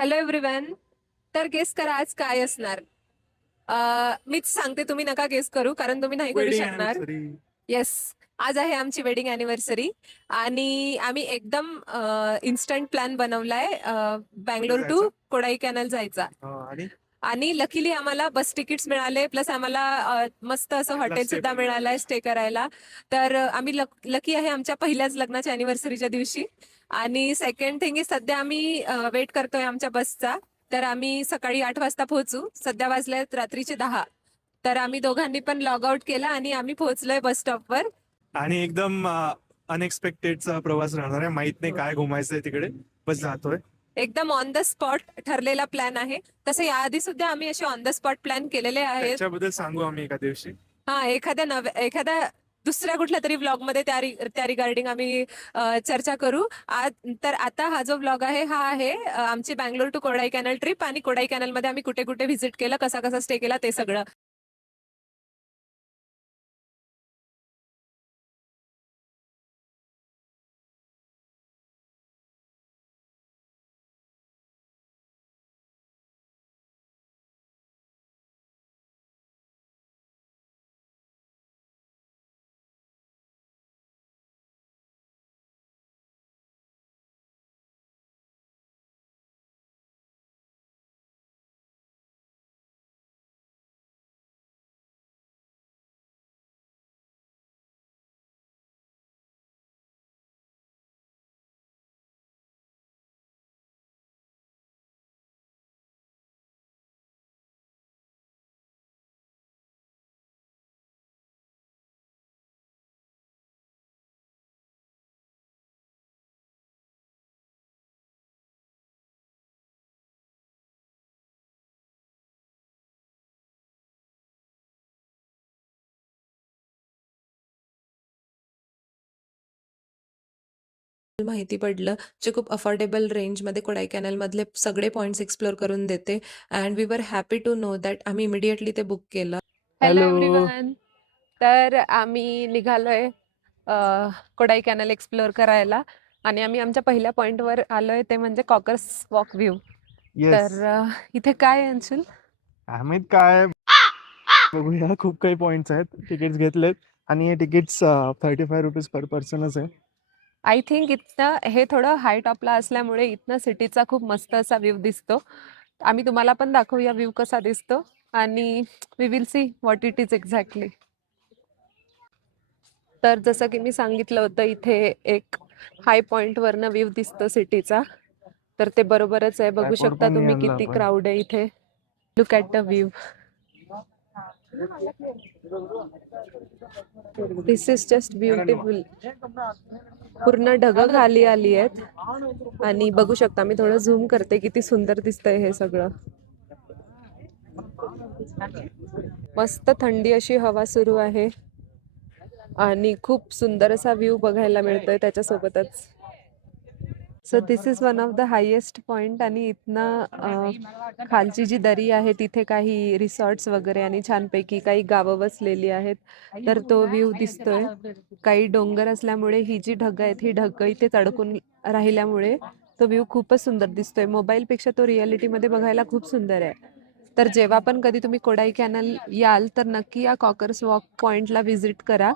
Hello everyone. तर guess करा आज काय असणार. मीच सांगते, तुम्ही नका गेस करू कारण तुम्ही नाही करू वेडिंग शकणार. अॅनिव्हर्सरी. येस, आज आहे आमची वेडिंग अॅनिव्हर्सरी आणि आम्ही एकदम इन्स्टंट प्लॅन बनवलाय कुठे बँगलोर टू जायचं? कोडाई कॅनल जायचा. आणि आणि लकीली आम्हाला बस तिकीट्स मिळाले, प्लस आम्हाला मस्त असं हॉटेल stay सुद्धा पण मिळालं. मिळालंय स्टे करायला. तर आम्ही लकी आहे आमच्या पहिल्याच लग्नाच्या अॅनिव्हर्सरीच्या दिवशी. आणि सेकंड थिंग इज, सध्या आम्ही वेट करतोय आमच्या बसचा. तर आम्ही सकाळी 8 वाजता पोहोचू. सध्या वाजल्यात रात्रीचे 10. तर आम्ही दोघांनी पण लॉग आउट केला आणि आम्ही पोहोचलोय बस स्टॉपवर. आणि एकदम अनएक्सपेक्टेडचा प्रवास राहणार आहे. माहित नाही काय घुमायचंय तिकडे, बस जातोय. एकदम ऑन द स्पॉट ठरलेला प्लॅन आहे. तसं याआधी सुद्धा आम्ही असे ऑन द स्पॉट प्लॅन केलेले आहेत. त्याच्याबद्दल सांगू आम्ही एका दिवशी. हा, एखाद्या दुसऱ्या कुठल्या तरी व्लॉग मध्ये त्या रिगार्डिंग आम्ही चर्चा करू. तर आता हा जो व्लॉग आहे हा आहे आमची Bangalore to Kodaikanal trip, आणि कोडाई कॅनल मध्ये आम्ही कुठे कुठे व्हिजिट केलं, कसा कसा स्टे केला ते सगळं. माहिती पडलं, जे खूप अफोर्डेबल रेंजमध्ये कोडाई कॅनलमधले सगळे पॉइंट्स एक्सप्लोर करून देते. And we were happy to know that आम्ही इमिडिएटली ते बुक केलं. Hello hello. एव्हरीवन. तर आम्ही निघालोय कोडाई कॅनल एक्सप्लोर करायला, आणि आम्ही आमच्या पहिल्या पॉइंटवर आलोय, ते म्हणजे कॉकर्स वॉक व्ह्यू. येस. तर इथे काय आहे अंशुल? अहमेद काय बघूया, खूप काही पॉइंट्स आहेत. तिकीट्स घेतलेत आणि हे तिकीट्स 35 रुपीज पर पर्सनच आहे. आय थिंक इथनं हे थोडं हाय टॉपला असल्यामुळे इथनं सिटीचा खूप मस्त असा व्ह्यू दिसतो. आम्ही तुम्हाला पण दाखवूया व्ह्यू कसा दिसतो, आणि we will see what it is exactly. तर जसं की मी सांगितलं होतं, इथे एक हाय पॉइंट वरनं व्ह्यू दिसतो सिटीचा. तर ते बरोबरच आहे. बघू बॅकवर शकता पण तुम्ही यायला किती आपण. क्राऊड आहे इथे. Look at the view. This is just beautiful. पूर्ण ढगं खाली आली आहेत, आणि बघू शकता, मी थोडं झूम करते, किती सुंदर दिसतंय हे सगळं. मस्त थंडी अशी हवा सुरू आहे, आणि खूप सुंदर असा व्ह्यू बघायला मिळतोय त्याच्यासोबतच. So this is one of the highest point, आणि इथनं खालची जी दरी आहे तिथे काही रिसॉर्ट्स वगैरे आणि छानपैकी काही गावं बसलेली आहेत. तर तो व्ह्यू दिसतोय. काही डोंगर असल्यामुळे ही जी ढगं आहेत, ही ढगं इथे अडकून राहिल्यामुळे तो व्ह्यू खूपच सुंदर दिसतोय. मोबाईलपेक्षा तो रियालिटीमध्ये बघायला खूप सुंदर आहे. तर जेव्हा पण कधी तुम्ही कोडाई कॅनल याल तर नक्की या कॉकर्स वॉक पॉइंटला व्हिजिट करा.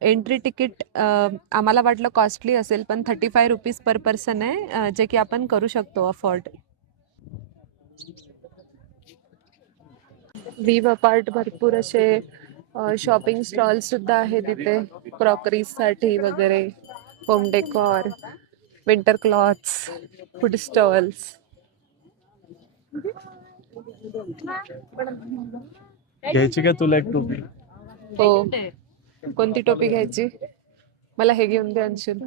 एंट्री तिकीट आम्हाला वाटलं कॉस्टली असेल, पण 35 रुपीज पर पर्सन आहे, जे की आपण करू शकतो अफोर्ड. व्हीव अपार्ट भरपूर असे शॉपिंग स्टॉल सुद्धा आहेत तिथे, क्रॉकरीसाठी वगैरे, home decor, winter clothes, food stalls. घ्यायची का तुला एक टोपी? हो, कोणती टोपी घ्यायची? मला हे घेऊन दे अंशुल,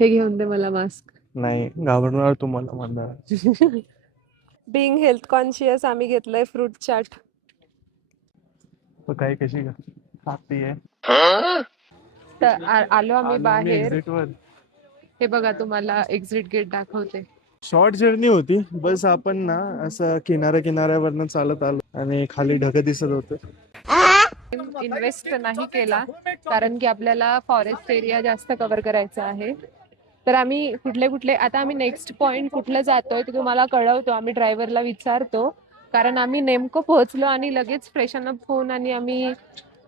हे घेऊन दे मला मास्क. नाही, घाबरणार तुम्हाला म्हणणार. बिंग हेल्थ कॉन्शियस आम्ही घेतलंय फ्रूट चाट. तो काय कशी खाती तर आलो आम्ही बाहेर. एक्झिट वर. हे बघा, तुम्हाला एक्झिट गेट दाखवते. शॉर्ट जर्नी होती. बस आपण ना असं किनाऱ्यावरनं चालत आलो आणि खाली ढग दिसत होते. इन्व्हेस्ट नाही केला, कारण की आपल्याला फॉरेस्ट एरिया जास्त कव्हर करायचा आहे. तर आम्ही कुठले कुठले आता आम्ही नेक्स्ट पॉइंट कुठलं जातोय ते तुम्हाला कळवतो. आम्ही ड्रायव्हरला विचारतो, कारण आम्ही नेमकं पोहोचलो आणि लगेच फ्रेशन अप होऊन आणि आम्ही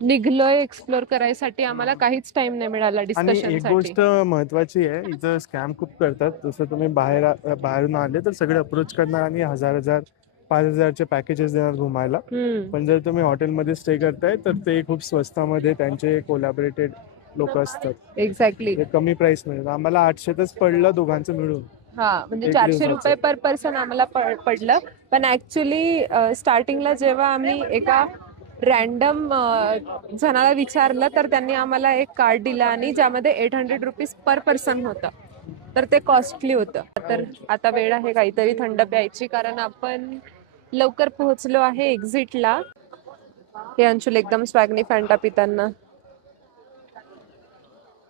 निघलोय एक्सप्लोर करायसाठी. आम्हाला काहीच टाइम नाही मिळाला आणि डिस्कशन एक साठी. गोष्ट महत्वाची आहे, इथं स्कॅम खूप करतात. जसं तुम्ही बाहेरून आले तर सगळे अप्रोच करणार आणि 1000 5000चे पॅकेजेस देणार घुमायला. पण जर तुम्ही हॉटेलमध्ये स्टे करताय तर ते खूप स्वस्तामध्ये त्यांचे कोलॅबरेटेड लोक असतात. एक्झॅक्टली. ते कमी प्राइस मध्ये आम्हाला 800तच पडलं दोघांचं मिळून हा, म्हणजे एक 400 दिवसाचं. रुपये पर पर्सन आम्हाला पडलं. पण ऍक्च्युली स्टार्टिंगला जेव्हा आम्ही एका रॅन्डम जणाला विचारलं तर त्यांनी आम्हाला एक कार्ड दिला आणि ज्यामध्ये 800 रुपीज पर पर्सन होतं. तर ते कॉस्टली होतं. तर आता वेळ आहे काहीतरी थंड प्यायची, कारण आपण लवकर पोहोचलो आहे एक्झिटला. हे अंशुल एकदम स्वॅगनी फॅन्टा पिताना.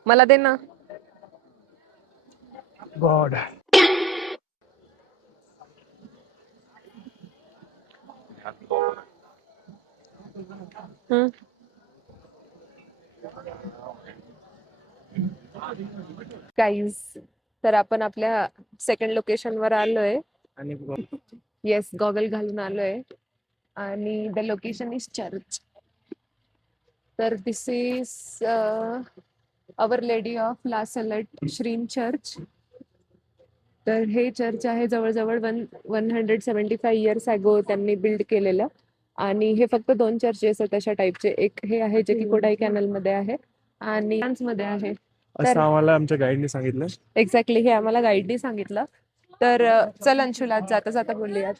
मला दे ना. गॉड. गाईज, तर आपण आपल्या सेकंड लोकेशनवर आलोय. आणि येस, गॉगल घालून आलोय आणि द लोकेशन इज चर्च. तर दिस इज अवर लेडी ऑफ ला सलट श्रीन चर्च. तर हे चर्च आहे जवळजवळ 175 इयर्स अगो त्यांनी बिल्ड केलेलं. आणि हे फक्त 2 चर्चेस आहेत तशा टाईपचे. एक हे आहे जे की कोडाई कॅनल मध्ये आहे आणि फ्रान्स मध्ये आहे. असं आम्हाला आमच्या गाईडने सांगितलं. एक्झॅक्टली, हे आम्हाला गाईडनी सांगितलं. तर चल अंशुल, आज जाता जाता बोलूयात.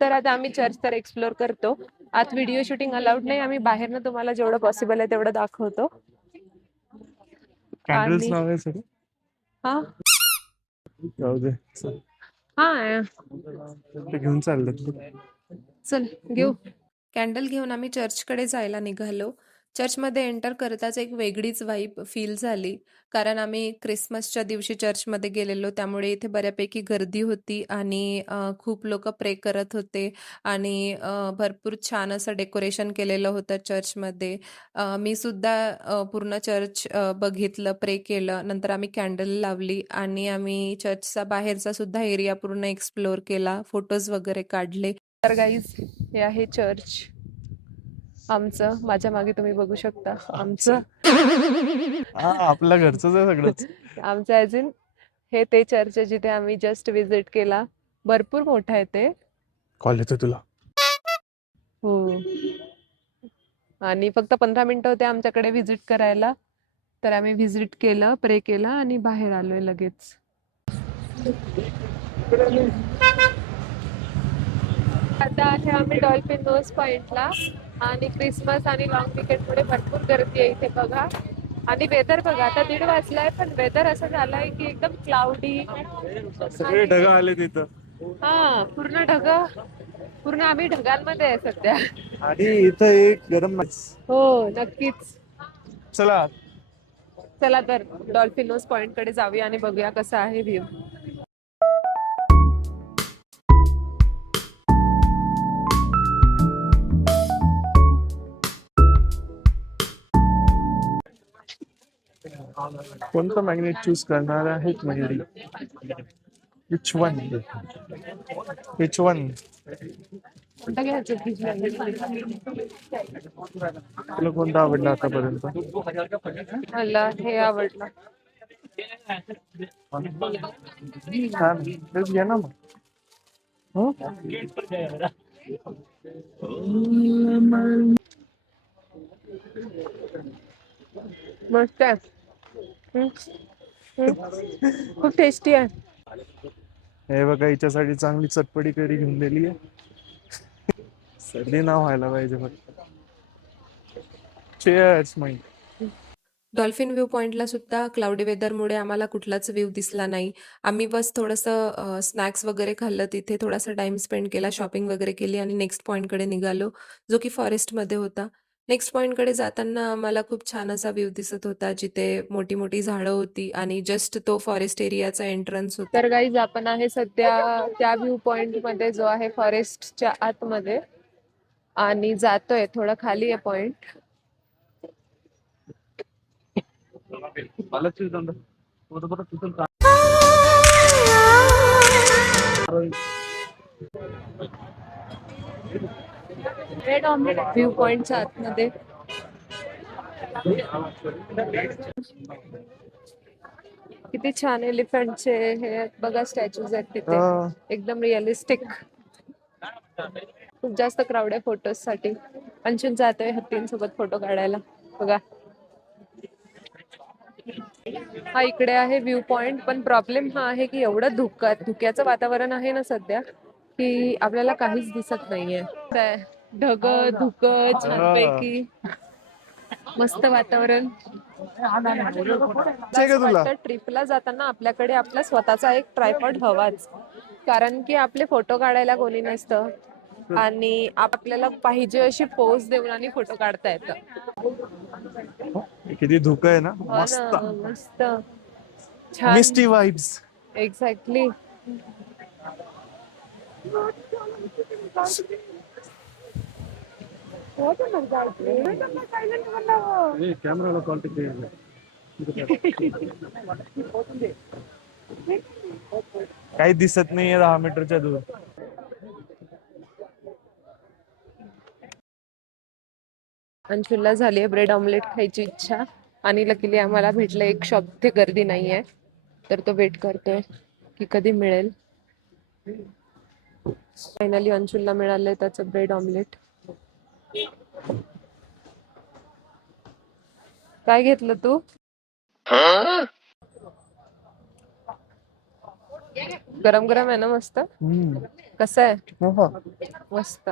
तर आता आम्ही चर्च तर एक्सप्लोर करतो. आत व्हिडिओ शूटिंग अलाउड नाही. आम्ही बाहेरनं तुम्हाला जेवढं पॉसिबल आहे तेवढं दाखवतो. कॅन्डल्स आणि नाव आहे सगळं. हा जाऊ दे चल. हा ते घेऊन चाललं. चल घेऊ. कॅन्डल घेऊन आम्ही चर्चकडे जायला निघालो. चर्चमध्ये एंटर करताच एक वेगळीच वाईब फील झाली, कारण आम्ही क्रिसमसच्या दिवशी चर्चमध्ये गेलेलो, त्यामुळे इथे बऱ्यापैकी गर्दी होती आणि खूप लोक प्रे करत होते आणि भरपूर छान असं डेकोरेशन केलेलं होतं चर्चमध्ये. मी सुद्धा पूर्ण चर्च बघितलं, प्रे केलं. नंतर आम्ही कॅन्डल लावली आणि आम्ही चर्चचा बाहेरचा सुद्धा एरिया पूर्ण एक्सप्लोर केला, फोटोज वगैरे काढले. तर गाईज, हे आहे चर्च आमचं. माझ्या मागे तुम्ही बघू शकता आमचं. हा, आपल्या घरचंच आहे सगळंच. आमचं ॲज इन हे ते चर्च आहे जिथे आम्ही जस्ट विजिट केला. भरपूर मोठं आहे ते. कॉल येतो तुला. हो, आणि फक्त 15 मिनिटं होते आमच्याकडे व्हिजिट करायला. तर आम्ही व्हिजिट केलं, प्रे केलं आणि बाहेर आलोय लगेच. आता आहे आम्ही डॉल्फिन नोज पॉइंटला आणि क्रिसमस आणि लॉंग विकेंडमुळे भरपूर गर्दी आहे इथे बघा. आणि वेदर बघा, आता 1:30 वाजलाय पण वेदर असं झालंय की एकदम क्लाउडी. सगळे ढग आले तिथं. हा, पूर्ण ढग. पूर्ण आम्ही ढगांमध्ये आहे सध्या. आणि इथं एक गरम हो नक्कीच. चला. चला तर डॉल्फिन नोज पॉइंट कडे जाऊया आणि बघूया कसा आहे व्ह्यू. कोणतं मॅग्नेट चूज करणार आहेत महिली? Which one? Which one? कोणता घ्यायचं? तुला कोणतं आवडलं आतापर्यंत? मला हे आवडलं. छान, तेच घे ना मग. हं? मस्त आहे. खूप टेस्टी आहे. हे बघा, हिच्यासाठी चांगली चटपटी कढी घेऊन दिली आहे. सर्दी ना व्हायला पाहिजे फक्त. चीअर्स माई. डॉल्फिन व्ह्यू पॉइंटला सुद्धा क्लाउडी वेदरमुळे आम्हाला कुठलाच व्ह्यू दिसला नाही. आम्ही बस थोडंसं स्नॅक्स वगैरे खाल्लं, तिथे थोडासा टाइम स्पेंड केला, शॉपिंग वगैरे केली आणि नेक्स्ट पॉईंटकडे निघालो, जो की फॉरेस्टमध्ये होता. नेक्स्ट पॉईंटकडे जाताना आम्हाला खूप छान असा व्ह्यू दिसत होता, जिथे मोठी मोठी झाडं होती आणि जस्ट तो फॉरेस्ट एरियाचा एंट्रन्स होता. तर गाईज, आपण आहे सध्या त्या व्ह्यू पॉइंटमध्ये जो आहे फॉरेस्टच्या आतमध्ये आणि जातोय. थोडं खाली आहे पॉइंट. व्ह्यू पॉइंटच्या आतमध्ये किती छान एलिफंटचे हे आहेत बघा, स्टॅच्यूज आहेत तिथे, एकदम रिअलिस्टिक. खूप जास्त क्राऊड आहे फोटोज साठी. अंशुल जातोय हत्तींसोबत फोटो काढायला बघा. हा इकडे आहे व्ह्यू पॉइंट, पण प्रॉब्लेम हा आहे की एवढं धुक्याचं वातावरण आहे ना सध्या, की आपल्याला काहीच दिसत नाहीये. ढग धुक छानपैकी मस्त वातावरण. ट्रिपला जाताना आपल्याकडे आपला स्वतःचा एक ट्रायपॉड हवाच, कारण की आपले फोटो काढायला कोणी नसतं आणि आपल्याला पाहिजे अशी पोज देऊन आणि फोटो काढता येतं. किती धुकं आहे ना, हो मस्त ना, मस्त छान. मिस्टी वाइब्स. एक्झॅक्टली. कॅमेराला काही दिसत नाहीये 10 मीटरच्या दूर. अंशुलला झाली आहे ब्रेड ऑमलेट खायची इच्छा, आणि लकीली आम्हाला भेटलं एक शॉप, तिथे गर्दी नाहीये, तर तो वेट करतोय की कधी मिळेल. फायनली अंशुलला मिळालंय त्याचं ब्रेड ऑमलेट. काय घेतलं तू? गरम गरम आहे ना, मस्त. कसं आहे? मस्त.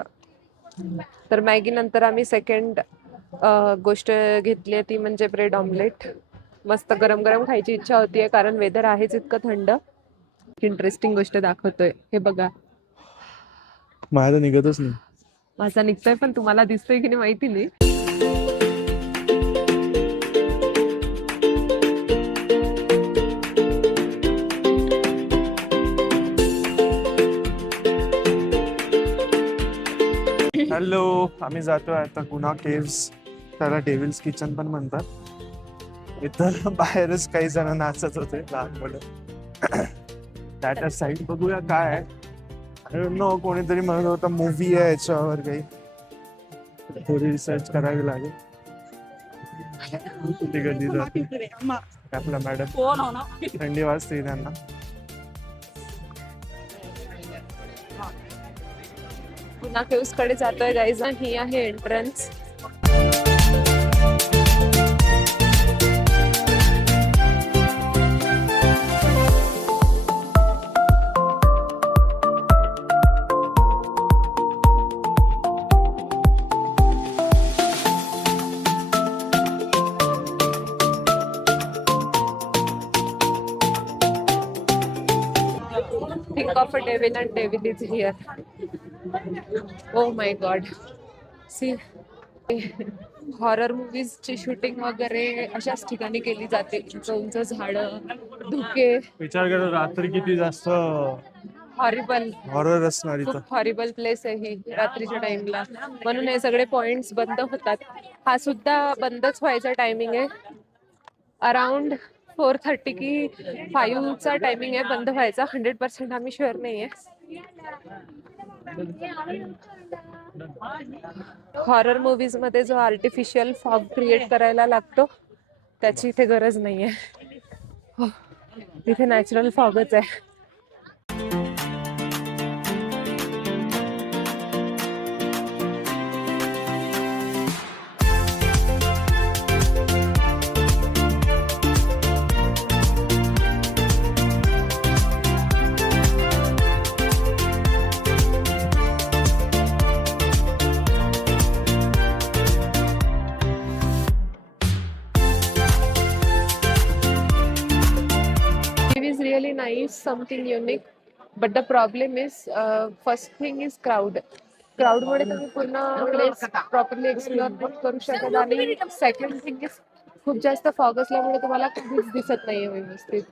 तर मॅगी नंतर आम्ही सेकंड गोष्ट घेतली ती म्हणजे ब्रेड ऑमलेट. मस्त गरम गरम खायची इच्छा होतीये, कारण वेदर आहेच इतकं थंड. इंटरेस्टिंग गोष्ट दाखवतोय, हे बघा. माझं निघतच नाही. माझा निघतोय, पण तुम्हाला दिसतोय की नाही माहिती नाही. हॅलो, आम्ही जातोय आता गुना केव्स, त्याला डेव्हिल्स किचन पण म्हणतात. इथं बाहेरच काही जण नाचत होते, लहान मुलं. त्या साईड बघूया काय आहे. नो, कोणीतरी म्हणत होता मूवी आहे याच्यावर, काही थोडी रिसर्च करावी लागेल. कुठे गर्दी जाते आपला मॅडम, थंडी वाजते त्यांना. गुना केव्स कडे जातोय गाईज. ही आहे entrance. Think of a devil and devil is here. Oh my god. See, horror movies ची शूटिंग वगैरे अशाच ठिकाणी केली जाते. उंच झाडं, धुके. विचार करा रात्री किती जास्त हॉरिबल, हॉरर असणार इथं. खूप हॉरिबल प्लेस आहे ही रात्रीच्या टाइमला, म्हणून हे सगळे पॉइंट्स बंद होतात. हा सुद्धा बंदच व्हायचा टायमिंग आहे. अराउंड 4:30 की 5चा टायमिंग आहे बंद व्हायचा. 100% आम्ही शुअर नाहीये. हॉरर मूवीज मध्ये जो आर्टिफिशियल फॉग क्रिएट करायला लागतो, त्याची इथे गरज नाहीये. इथे नॅचरल फॉगच आहे. Really nice, something unique, but the problem is first thing is crowd मुळे तुम्ही पूर्ण प्लेस प्रॉपरली एक्सप्लोर करू शकत. आणि सेकंड थिंग इज खूप जास्त फॉग असल्यामुळे तुम्हाला काहीच दिसत नाहीये व्यवस्थित.